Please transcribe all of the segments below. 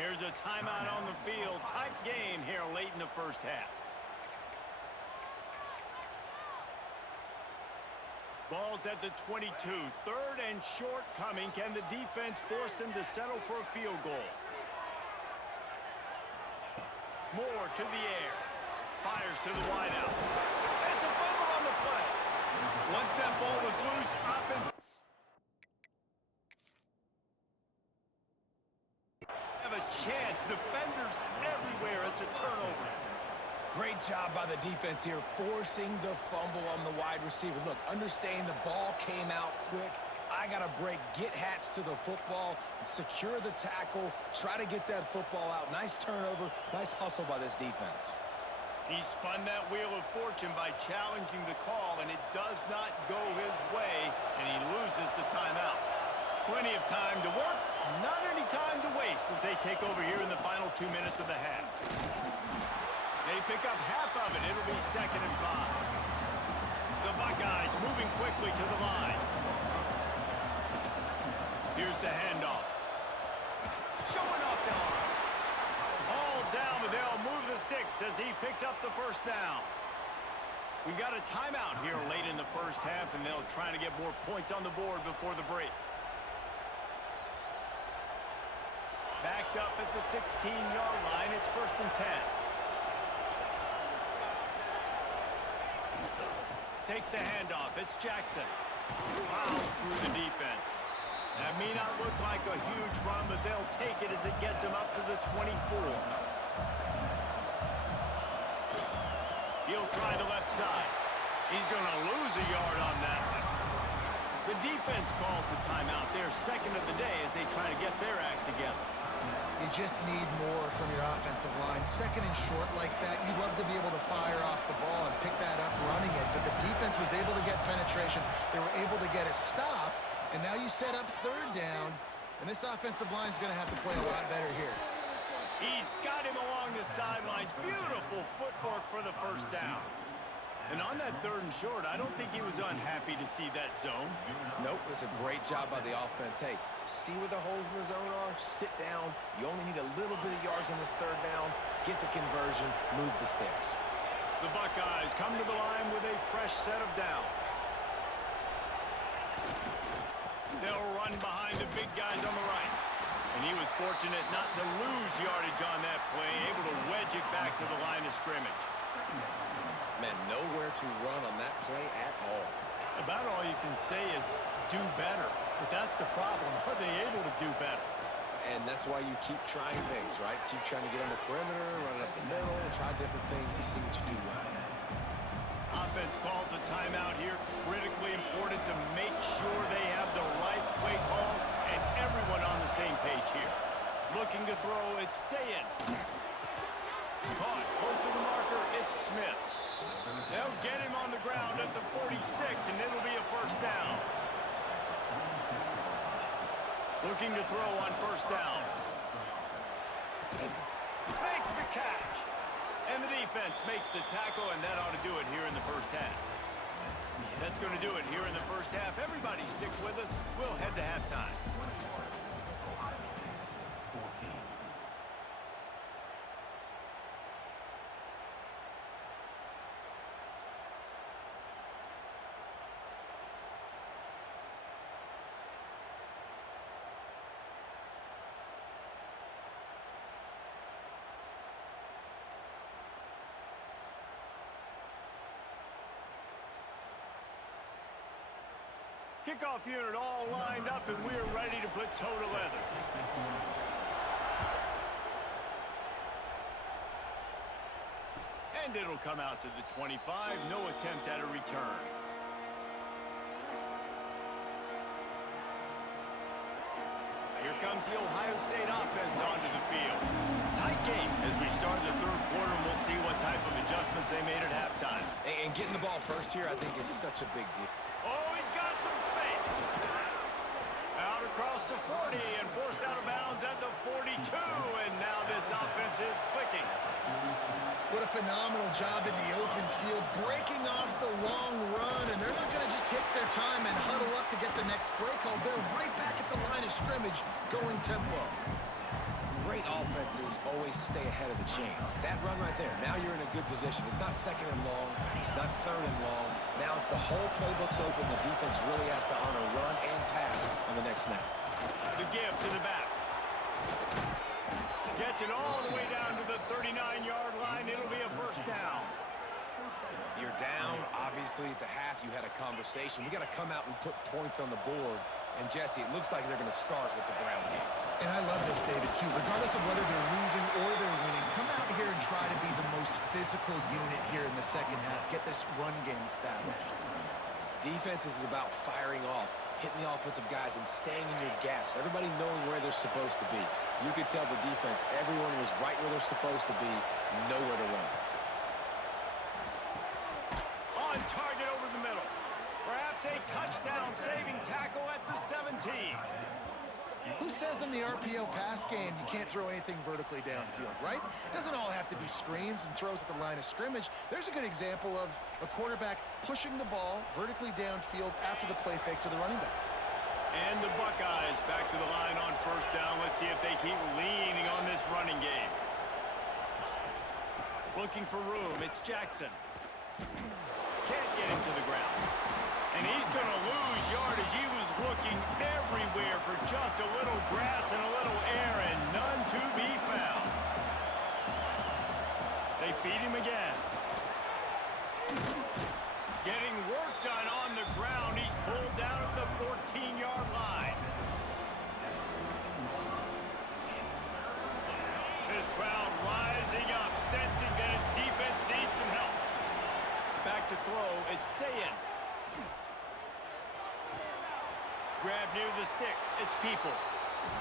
Here's a timeout on the field. Tight game here late in the first half. Ball's at the 22. Third and short coming. Can the defense force them to settle for a field goal? Moore to the air. Fires to the wideout. It's a fumble on the play. Once that ball was loose, offense have a chance. Defenders everywhere. It's a turnover. Great job by the defense here, forcing the fumble on the wide receiver. Look, understanding the ball came out quick. I got to break, get hats to the football, secure the tackle, try to get that football out. Nice turnover, nice hustle by this defense. He spun that wheel of fortune by challenging the call, and it does not go his way, and he loses the timeout. Plenty of time to work, not any time to waste as they take over here in the final 2 minutes of the half. They pick up half of it. It'll be 2nd and 5. The Buckeyes moving quickly to the line. Here's the handoff. Showing off the arm. All down, but they'll move the sticks as he picks up the first down. We got a timeout here late in the first half, and they'll try to get more points on the board before the break. Backed up at the 16-yard line. It's 1st and 10. Takes the handoff. It's Jackson. Fouls through the defense. That may not look like a huge run, but they'll take it as it gets him up to the 24. He'll try the left side. He's going to lose a yard on that one. The defense calls the timeout. They're 2nd of the day as they try to get their act together. You just need more from your offensive line. 2nd and short like that, you'd love to be able to fire off the ball and pick that up running it, but the defense was able to get penetration. They were able to get a stop, and now you set up 3rd down, and this offensive line is going to have to play a lot better here. He's got him along the sidelines. Beautiful footwork for the first down. And on that 3rd and short, I don't think he was unhappy to see that zone. Nope, it was a great job by the offense. Hey, see where the holes in the zone are? Sit down. You only need a little bit of yards on this 3rd down. Get the conversion. Move the sticks. The Buckeyes come to the line with a fresh set of downs. They'll run behind the big guys on the right. And he was fortunate not to lose yardage on that play, able to wedge it back to the line of scrimmage. Man, nowhere to run on that play at all. About all you can say is do better. But that's the problem. Are they able to do better? And that's why you keep trying things, right? Keep trying to get on the perimeter, run up the middle, try different things to see what you do well. Offense calls a timeout here. Critically important to make sure they have the right play call and everyone on the same page here. Looking to throw, it's Sayin. Caught close to the marker, it's Smith. They'll get him on the ground at the 46, and it'll be a 1st down. Looking to throw on 1st down. Makes the catch. And the defense makes the tackle, and that ought to do it here in the first half. That's going to do it here in the first half. Everybody stick with us. We'll head to halftime. Kickoff unit all lined up, and we're ready to put toe to leather. And it'll come out to the 25. No attempt at a return. Here comes the Ohio State offense onto the field. Tight game as we start the 3rd quarter, and we'll see what type of adjustments they made at halftime. And getting the ball first here, I think, is such a big deal. Oh, he's got some space. Out across the 40 and forced out of bounds at the 42, and now this offense is clicking. What a phenomenal job in the open field, breaking off the long run, and they're not going to just take their time and huddle up to get the next play called. They're right back at the line of scrimmage going tempo. Great offense. defenses always stay ahead of the chains. That run right there, now you're in a good position. It's not second and long. It's not third and long. Now it's the whole playbook's open. The defense really has to honor run and pass on the next snap. The give to the back. Gets it all the way down to the 39-yard line. It'll be a first down. You're down. Obviously, at the half, you had a conversation. We got to come out and put points on the board. And, Jesse, it looks like they're going to start with the ground game. And I love this, David, too. Regardless of whether they're losing or they're winning, come out here and try to be the most physical unit here in the second half. Get this run game established. Defense is about firing off, hitting the offensive guys, and staying in your gaps. Everybody knowing where they're supposed to be. You could tell the defense, everyone was right where they're supposed to be, nowhere to run. On target over the middle. Perhaps a touchdown-saving tackle at the 17. Who says in the RPO pass game you can't throw anything vertically downfield, right? It doesn't all have to be screens and throws at the line of scrimmage. There's a good example of a quarterback pushing the ball vertically downfield after the play fake to the running back. And the Buckeyes back to the line on first down. Let's see if they keep leaning on this running game. Looking for room. It's Jackson. Can't get him to the ground. And he's going to lose yardage. He was looking everywhere for just a little grass and a little air, and none to be found. They feed him again. Getting work done on the ground. He's pulled down at the 14-yard line. This crowd rising up, sensing that his defense needs some help. Back to throw, it's Sayin. Grab near the sticks, it's Peoples.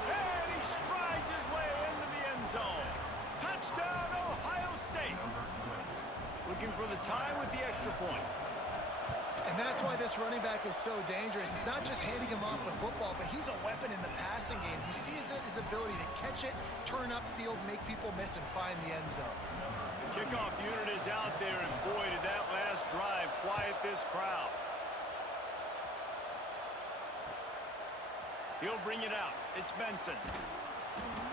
And he strides his way into the end zone. Touchdown, Ohio State. Looking for the tie with the extra point. And that's why this running back is so dangerous. It's not just handing him off the football, but he's a weapon in the passing game. You see his ability to catch it, turn upfield, make people miss, and find the end zone. The kickoff unit is out there, and boy, did that last drive quiet this crowd. He'll bring it out. It's Benson.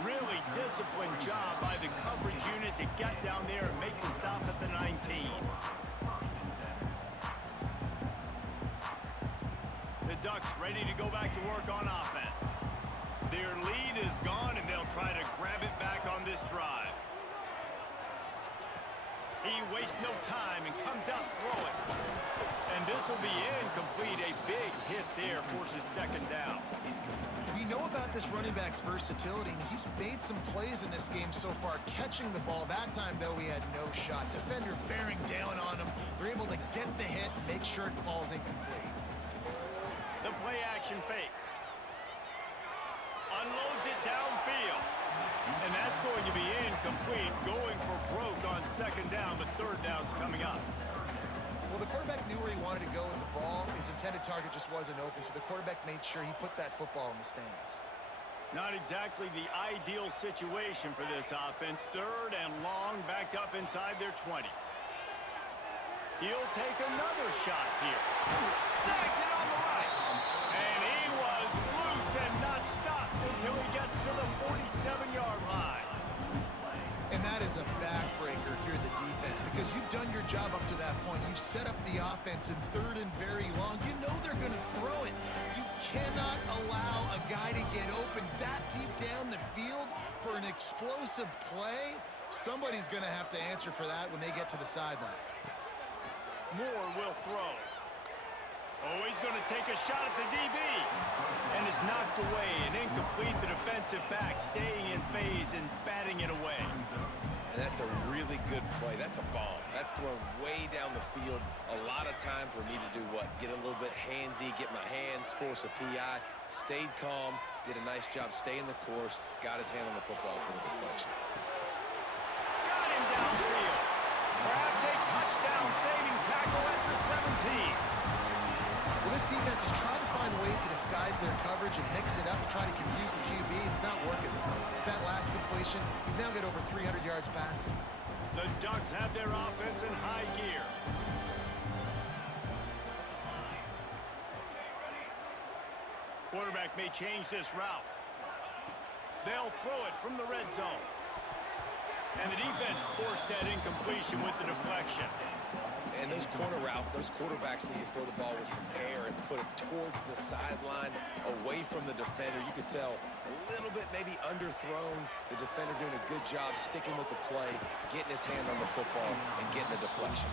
Really disciplined job by the coverage unit to get down there and make the stop at the 19. The Ducks ready to go back to work on offense. Their lead is gone, and they'll try to grab it back on this drive. He wastes no time and comes out throwing. And this will be incomplete. A big hit there forces second down. We know about this running back's versatility, and he's made some plays in this game so far, catching the ball. That time, though, he had no shot. Defender bearing down on him. They're able to get the hit and make sure it falls incomplete. The play action fake. Unloads it downfield. And that's going to be incomplete. Going for broke on second down, but third down's coming up. Well, the quarterback knew where he wanted to go with the ball. His intended target just wasn't open, so the quarterback made sure he put that football in the stands. Not exactly the ideal situation for this offense. Third and long, backed up inside their 20. He'll take another shot here. Snags it on the right. And he was loose and not stopped until he gets to the 47-yard line. And that is a backbreaker if you're the defense, because you've done your job up to that point. You've set up the offense in third and very long. You know they're going to throw it. You cannot allow a guy to get open that deep down the field for an explosive play. Somebody's going to have to answer for that when they get to the sidelines. Moore will throw. Oh, he's going to take a shot at the DB. And is knocked away and incomplete. The defensive back staying in phase and batting it away. And that's a really good play. That's a bomb. That's thrown way down the field. A lot of time for me to do what? Get a little bit handsy, get my hands, force a PI. Stayed calm, did a nice job staying the course, got his hand on the football for the deflection. Got him downfield. Perhaps a touchdown-saving tackle at the 17. Well, this defense is trying to find ways to disguise their coverage and mix it up to try to confuse the QB. It's not working. That last completion, he's now got over 300 yards passing. The Ducks have their offense in high gear. Quarterback may change this route. They'll throw it from the red zone. And the defense forced that incompletion with the deflection. And those corner routes, those quarterbacks need to throw the ball with some air and put it towards the sideline, away from the defender. You could tell a little bit maybe underthrown. The defender doing a good job sticking with the play, getting his hand on the football, and getting the deflection.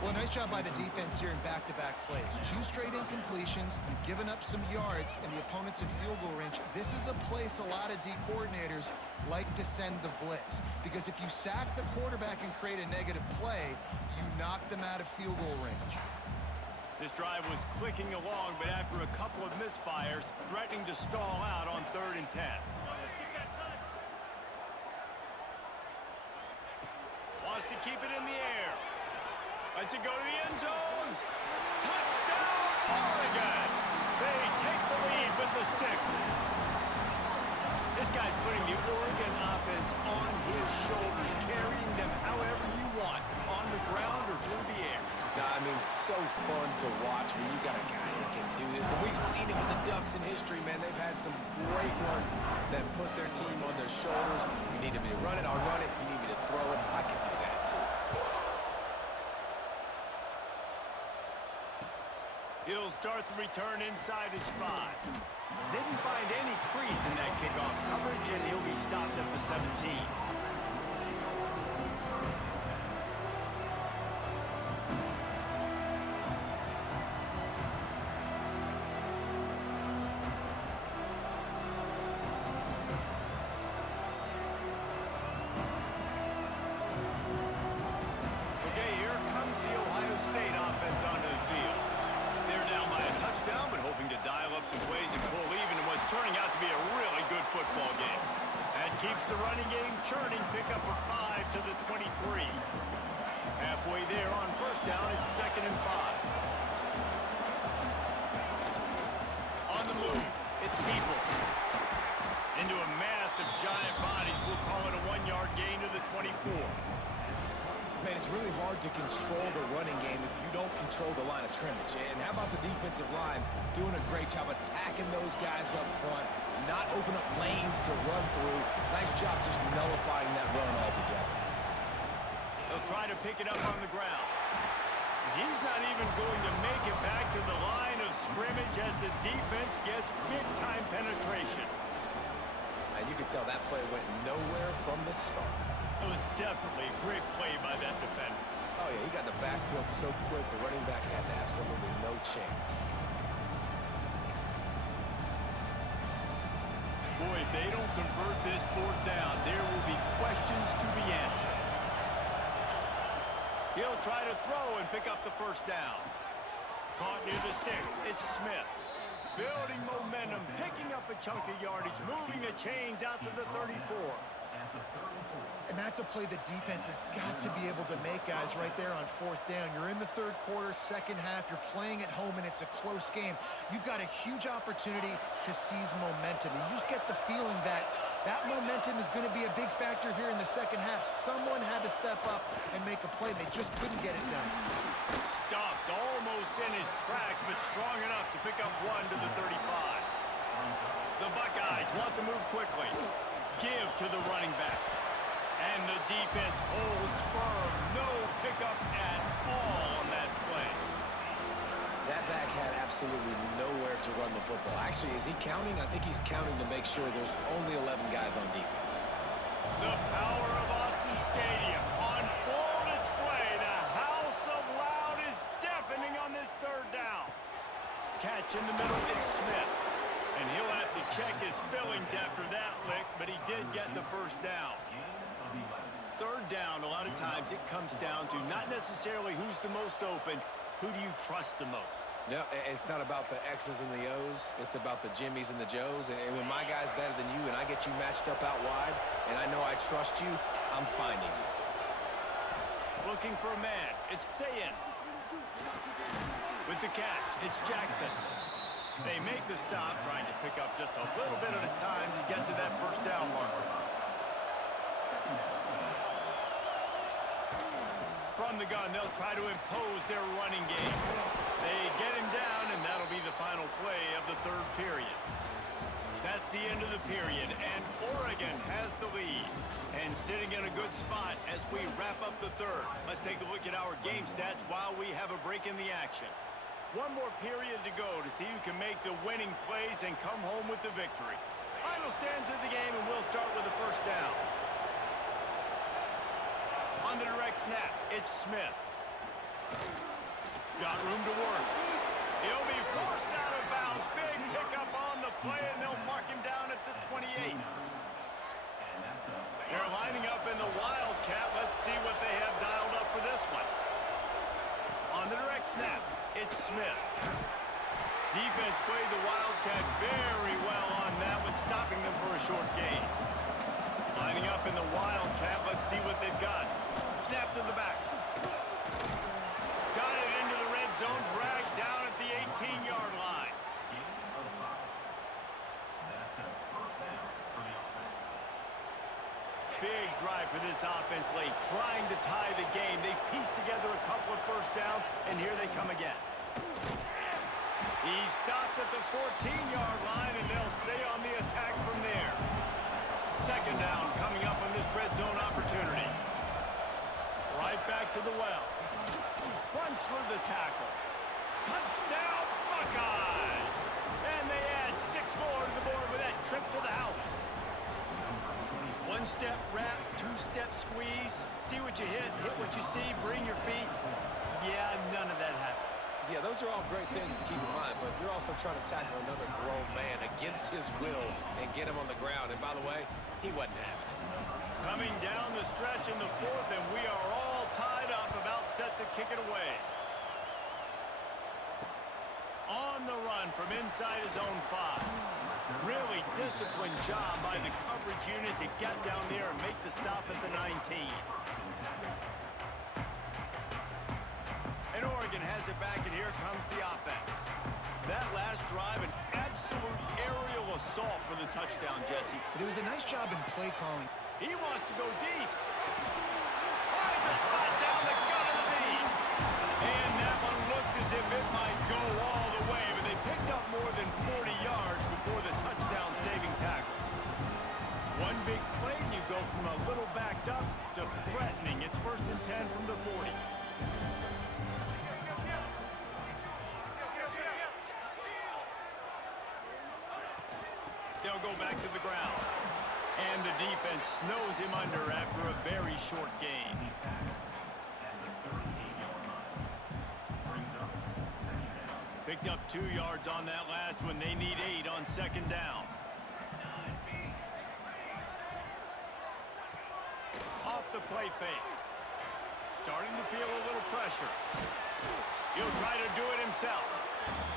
Well, nice job by the defense here in back-to-back plays. 2 straight incompletions. You've given up some yards, and the opponent's in field goal range. This is a place a lot of D coordinators like to send the blitz, because if you sack the quarterback and create a negative play, you knock them out of field goal range. This drive was clicking along, but after a couple of misfires, threatening to stall out on 3rd and 10. Wants to keep it in the air. Lets it go to the end zone. Touchdown, Oregon! They take the lead with the 6. This guy's putting the Oregon offense on his shoulders, carrying them however you want, on the ground or through the air. I mean, so fun to watch when you got a guy that can do this. And we've seen it with the Ducks in history, man. They've had some great ones that put their team on their shoulders. If you need me to run it, I'll run it. If you need me to throw it, I can do that too. He'll start the return inside his 5. Didn't find any crease in that kickoff coverage, and he'll be stopped at the 17. Okay, here comes the Ohio State offense onto the field. They're down by a touchdown, but hoping to dial up some plays and pull even in what's turning out to be a really good football game. That keeps the running game churning. Pick up a 5 to the 23. Halfway there on 1st down, it's 2nd and 5. On the move, it's Peoples. Into a mass of giant bodies. We'll call it a 1-yard gain to the 24. Man, it's really hard to control the running game if you don't control the line of scrimmage. And how about the defensive line doing a great job attacking those guys up front, not open up lanes to run through. Nice job just nullifying that run altogether. They'll try to pick it up on the ground. He's not even going to make it back to the line of scrimmage as the defense gets big-time penetration. And you can tell that play went nowhere from the start. It was definitely a great play by that defender. Oh, yeah, he got the backfield so quick, the running back had absolutely no chance. Boy, if they don't convert this 4th down, there will be questions to be answered. He'll try to throw and pick up the 1st down. Caught near the sticks. It's Smith. Building momentum, picking up a chunk of yardage, moving the chains out to the 34. And that's a play the defense has got to be able to make, guys, right there on 4th down. You're in the 3rd quarter, 2nd half. You're playing at home, and it's a close game. You've got a huge opportunity to seize momentum. And you just get the feeling that that momentum is going to be a big factor here in the 2nd half. Someone had to step up and make a play. They just couldn't get it done. Stopped almost in his tracks, but strong enough to pick up 1 to the 35. The Buckeyes want to move quickly. Give to the running back. And the defense holds firm. No pickup at all on that play. That back had absolutely nowhere to run the football. Actually, is he counting? I think he's counting to make sure there's only 11 guys on defense. The power of Autzen Stadium on full display. The house of loud is deafening on this 3rd down. Catch in the middle is Smith. And he'll have to check his fillings after that lick, but he did get the 1st down. 3rd down, a lot of times it comes down to not necessarily who's the most open, who do you trust the most? Yeah, it's not about the X's and the O's. It's about the Jimmies and the Joes. And when my guy's better than you and I get you matched up out wide and I know I trust you, I'm finding you. Looking for a man. It's Sayin. With the catch, it's Jackson. They make the stop, trying to pick up just a little bit at a time to get to that 1st down marker. From the gun, they'll try to impose their running game. They get him down, and that'll be the final play of the 3rd period. That's the end of the period, and Oregon has the lead. And sitting in a good spot as we wrap up the third. Let's take a look at our game stats while we have a break in the action. One more period to go to see who can make the winning plays and come home with the victory. Final stands of the game, and we'll start with the first down. On the direct snap, it's Smith. Got room to work. He'll be forced out of bounds. Big pickup on the play, and they'll mark him down at the 28. They're lining up in the Wildcat. Let's see what they have dialed up for this one. On the direct snap, it's Smith. Defense played the Wildcat very well on that one, stopping them for a short gain. Lining up in the Wildcat. Let's see what they've got. Snap to the back. Got it into the red zone, dragged down at the 18-yard line. Big drive for this offense late, trying to tie the game. They've pieced together a couple of first downs, and here they come again. He stopped at the 14-yard line, and they'll stay on the attack from there. Second down coming up on this red zone opportunity. Right back to the well. Runs for the tackle. Touchdown, Buckeyes! And they add 6 more to the board with that trip to the house. One-step wrap, two-step squeeze. See what you hit what you see, bring your feet. Yeah, none of that happened. Yeah, those are all great things to keep in mind, but you're also trying to tackle another grown man against his will and get him on the ground. And by the way, he wasn't having it. Coming down the stretch in the fourth, and we are all tied up, about set to kick it away. On the run from inside his own 5. Really disciplined job by the coverage unit to get down there and make the stop at the 19. And Oregon has it back, and here comes the offense. That last drive, an absolute aerial assault for the touchdown, Jesse. But it was a nice job in play calling. He wants to go deep. Finds a spot down the gut of the knee. And that one looked as if it might go all the way, but they picked up more than 40 yards before the touchdown-saving tackle. One big play, and you go from a little backed up to threatening. It's 1st and 10 from the 40. They'll go back to the ground. And the defense snows him under after a very short gain. Picked up 2 yards on that last one. They need 8 on second down. Off the play fake. Starting to feel a little pressure. He'll try to do it himself.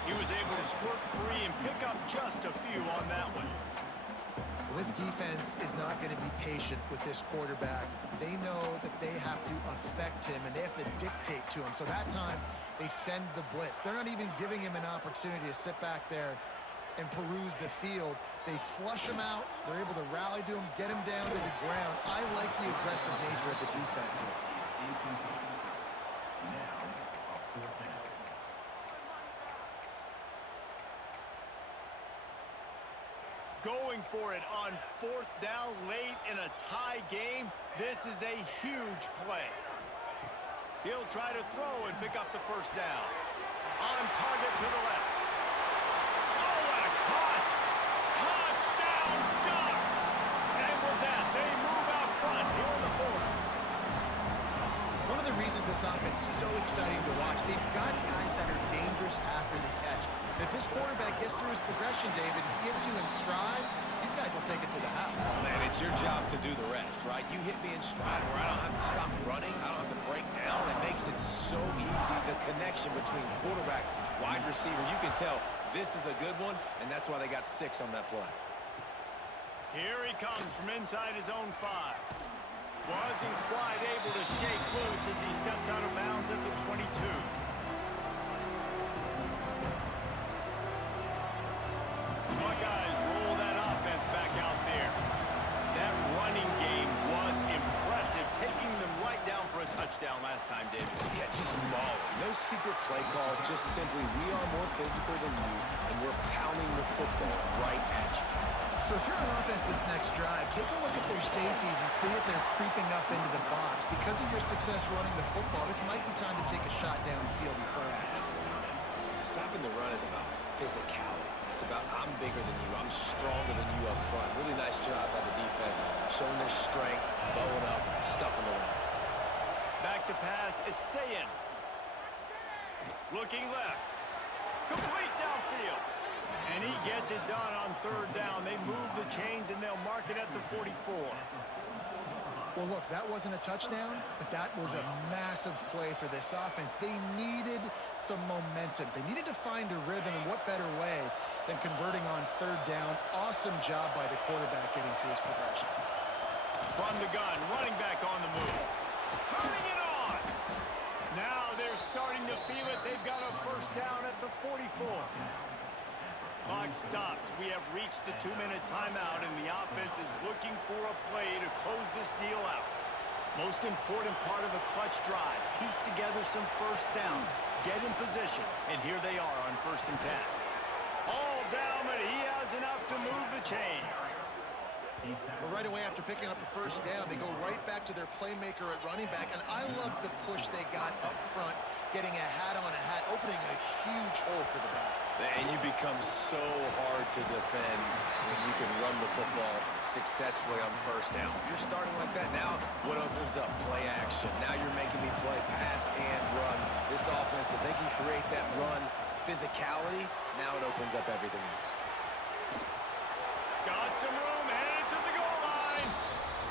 He was able to squirt free and pick up just a few on that one. Well, this defense is not going to be patient with this quarterback. They know that they have to affect him, and they have to dictate to him. So that time, they send the blitz. They're not even giving him an opportunity to sit back there and peruse the field. They flush him out. They're able to rally to him, get him down to the ground. I like the aggressive nature of the defense here. Going for it on 4th down late in a tie game. This is a huge play. He'll try to throw and pick up the first down. On target to the left. Oh, what a caught! Touchdown, Ducks! And with that, they move out front here in the 4th. One of the reasons this offense is so exciting to watch, they've got guys that are dangerous after the catch. And if this quarterback gets through his progression, David, he gets you in stride, these guys will take it to the house. Man, it's your job to do the rest, right? You hit me in stride where I don't have to stop running. I don't have to break down. It makes it so easy. The connection between quarterback, wide receiver, you can tell this is a good one, and that's why they got 6 on that play. Here he comes from inside his own 5. Wasn't quite able to shake loose as he steps out of bounds at the 22. The Buckeyes roll that offense back out there. That running game was impressive, taking them right down for a touchdown. down last time, David. Yeah, just mauling. No secret play calls, just simply we are more physical than you, and we're pounding the football right at you. So if you're on offense this next drive, take a look at their safeties and see if they're creeping up into the box. Because of your success running the football, this might be time to take a shot downfield and play out. Stopping the run is about physicality. It's about I'm bigger than you, I'm stronger than you up front. Really nice job by the defense, showing their strength, bowing up, stuffing the run. Back to pass, it's Sayin. Looking left. Complete downfield. And he gets it done on third down. They move the chains, and they'll mark it at the 44. Well, look, that wasn't a touchdown, but that was a massive play for this offense. They needed some momentum. They needed to find a rhythm, and what better way than converting on third down. Awesome job by the quarterback getting through his progression. From the gun, running back on the move. Turning it on. Now they're starting to feel it. They've got a first down at the 44. Clock stops. We have reached the 2-minute timeout, and the offense is looking for a play to close this deal out. Most important part of a clutch drive. Piece together some first downs. Get in position, and here they are on 1st and 10. All down, but he has enough to move the chains. Well, right away after picking up a first down, they go right back to their playmaker at running back, and I love the push they got up front, getting a hat on a hat, opening a huge hole for the back. And you become so hard to defend when you can run the football successfully on first down. You're starting like that. Now what opens up? Play action. Now you're making me play pass and run. This offense, if they can create that run physicality, now it opens up everything else. Got some room, headed to the goal line.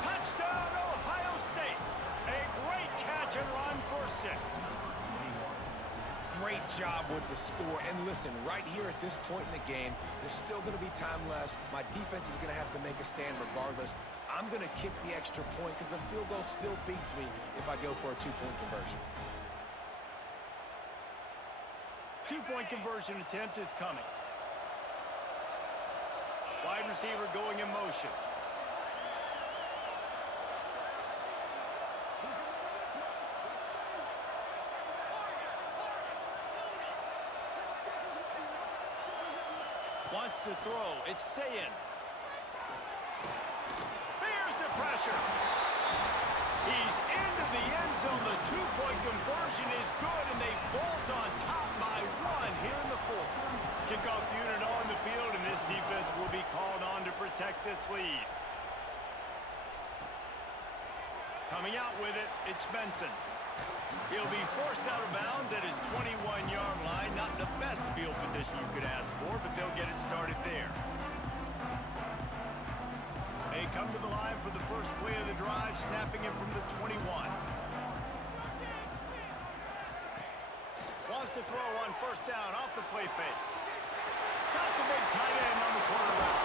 Touchdown, Ohio State. A great catch and run for 6. Great job with the score. And listen, right here at this point in the game, there's still going to be time left. My defense is going to have to make a stand regardless. I'm going to kick the extra point because the field goal still beats me if I go for a 2-point conversion. 2-point conversion attempt is coming. Wide receiver going in motion. Wants to throw. It's Sayin. Here's the pressure. He's into the end zone. The 2-point conversion is good, and they vault on top by 1 here in the 4th. Kickoff unit on the field, and this defense will be called on to protect this lead. Coming out with it, it's Benson. He'll be forced out of bounds at his 21-yard line. Not the best field position you could ask for, but they'll get it started there. They come to the line for the first play of the drive, snapping it from the 21. Wants to throw on first down off the play fake. Got the big tight end on the corner route.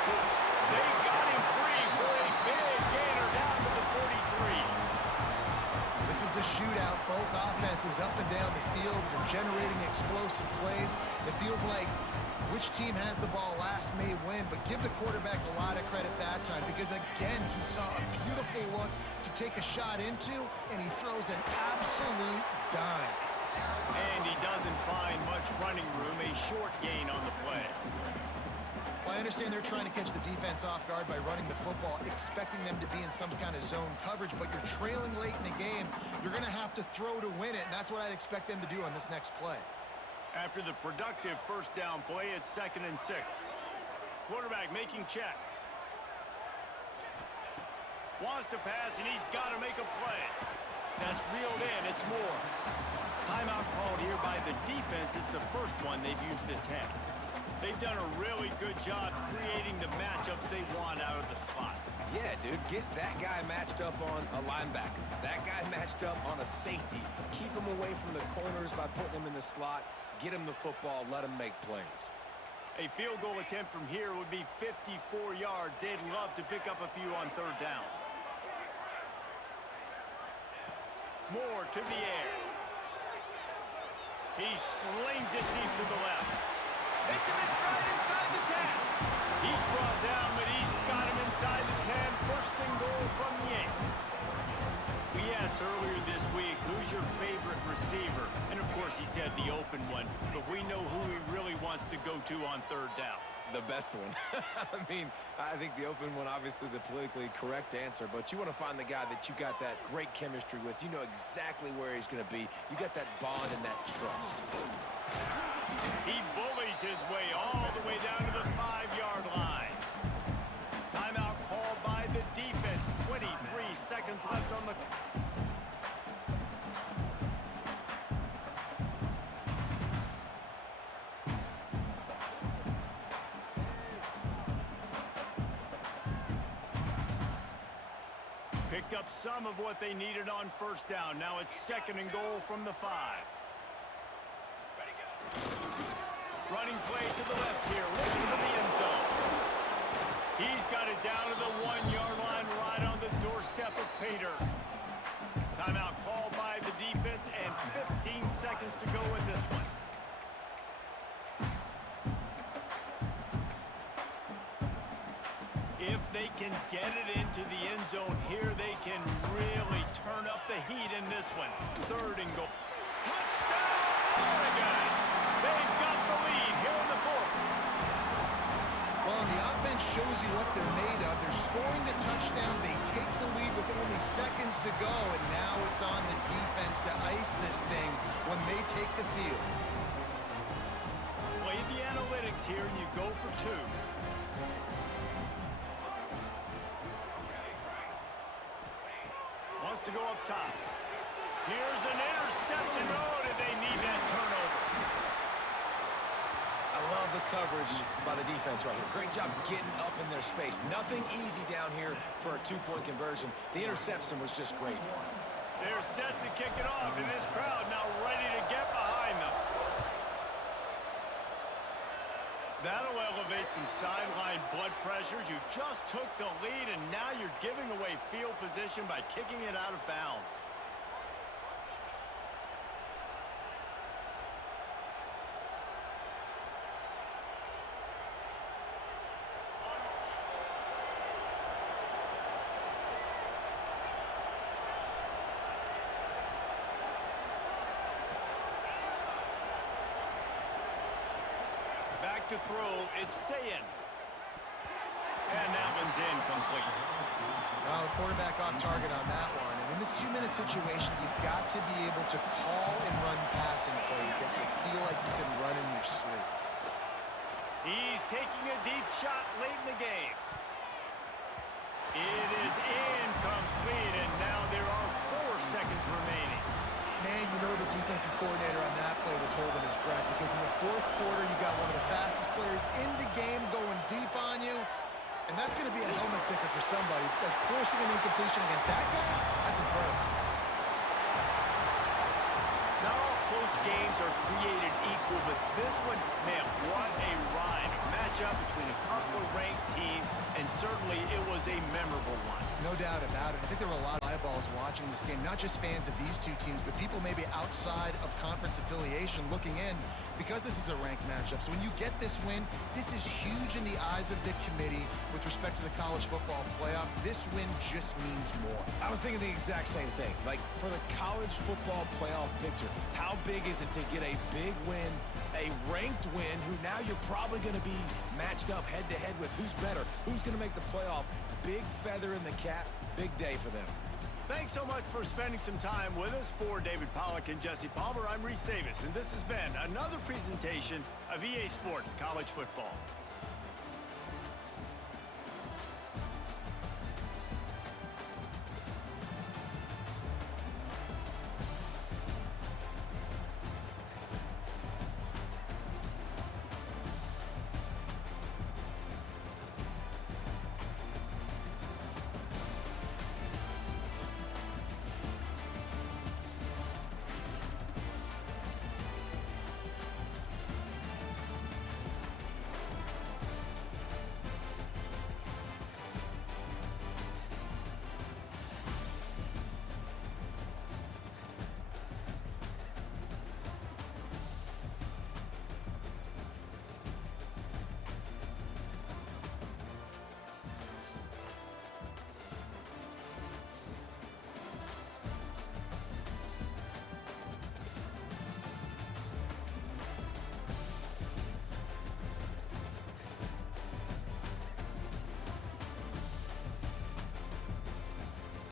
They got him free for a big gainer down to the 43. This is a shootout. Both offenses up and down the field. They're generating explosive plays. It feels like which team has the ball last may win, but give the quarterback a lot of credit that time because, again, he saw a beautiful look to take a shot into, and he throws an absolute dime. And he doesn't find much running room, a short gain on the play. Well, I understand they're trying to catch the defense off guard by running the football, expecting them to be in some kind of zone coverage, but you're trailing late in the game. You're going to have to throw to win it, and that's what I'd expect them to do on this next play. After the productive first down play, it's 2nd and 6. Quarterback making checks. Wants to pass, and he's got to make a play. That's reeled in. It's Moore. Timeout called here by the defense. It's the first one they've used this half. They've done a really good job creating the matchups they want out of the slot. Yeah, dude, get that guy matched up on a linebacker. That guy matched up on a safety. Keep him away from the corners by putting him in the slot. Get him the football. Let him make plays. A field goal attempt from here would be 54 yards. They'd love to pick up a few on third down. Moore to the air. He slings it deep to the left. Hits him in stride inside the 10. He's brought down, but he's got him inside the 10. First and goal from the 8. We asked earlier this week, who's who's your favorite receiver? And, of course, he said the open one, but we know who he really wants to go to on third down. The best one. I mean, I think the open one, obviously the politically correct answer, but you want to find the guy that you got that great chemistry with. You know exactly where he's going to be. You got that bond and that trust. He bullies his way all the way down to the 5-yard line. Timeout called by the defense. 23 seconds left on the... Picked up some of what they needed on first down. Now it's 2nd and goal from the 5. Running play to the left here, looking for the end zone. He's got it down to the 1-yard line, right on the doorstep of Pater. Timeout called by the defense, and 15 seconds to go in this one. If they can get it into the end zone here, they can really turn up the heat in this one. 3rd and goal. Touchdown, Oregon! They've got the lead here in the 4th. Well, and the offense shows you what they're made of. They're scoring the touchdown. They take the lead with only seconds to go, and now it's on the defense to ice this thing when they take the field. Play the analytics here, and you go for 2. Wants to go up top. Here's an interception. Oh, did they need that turnover? I love the coverage by the defense right here. Great job getting up in their space. Nothing easy down here for a 2-point conversion. The interception was just great. They're set to kick it off, and this crowd now ready to get behind them. That'll elevate some sideline blood pressures. You just took the lead, and now you're giving away field position by kicking it out of bounds. Back to throw, it's Sayin. And that one's incomplete. Well, the quarterback off target on that one. And in this 2-minute situation, you've got to be able to call and run passing plays that you feel like you can run in your sleep. He's taking a deep shot late in the game. It is incomplete, and now there are 4 seconds remaining. Man, you know the defensive coordinator on that play was holding his breath, because in the 4th quarter, you got one of the fastest players in the game going deep on you, and that's going to be a helmet sticker for somebody. Like, forcing an incompletion against that guy, that's incredible. Not all close games are created equal, but this one, man, what a ride. A matchup between a couple of ranked teams, and certainly it was a memorable one. No doubt about it. I think there were a lot of eyeballs watching this game, not just fans of these two teams, but people maybe outside of conference affiliation looking in, because this is a ranked matchup. So when you get this win, this is huge in the eyes of the committee with respect to the college football playoff. This win just means more. I was thinking the exact same thing. Like, for the college football playoff picture, how big is it to get a big win, a ranked win, who now you're probably going to be matched up head-to-head with who's better, who's going to make the playoff. Big feather in the cap, big day for them. Thanks so much for spending some time with us. For David Pollack and Jesse Palmer, I'm Reese Davis, and this has been another presentation of EA Sports College Football.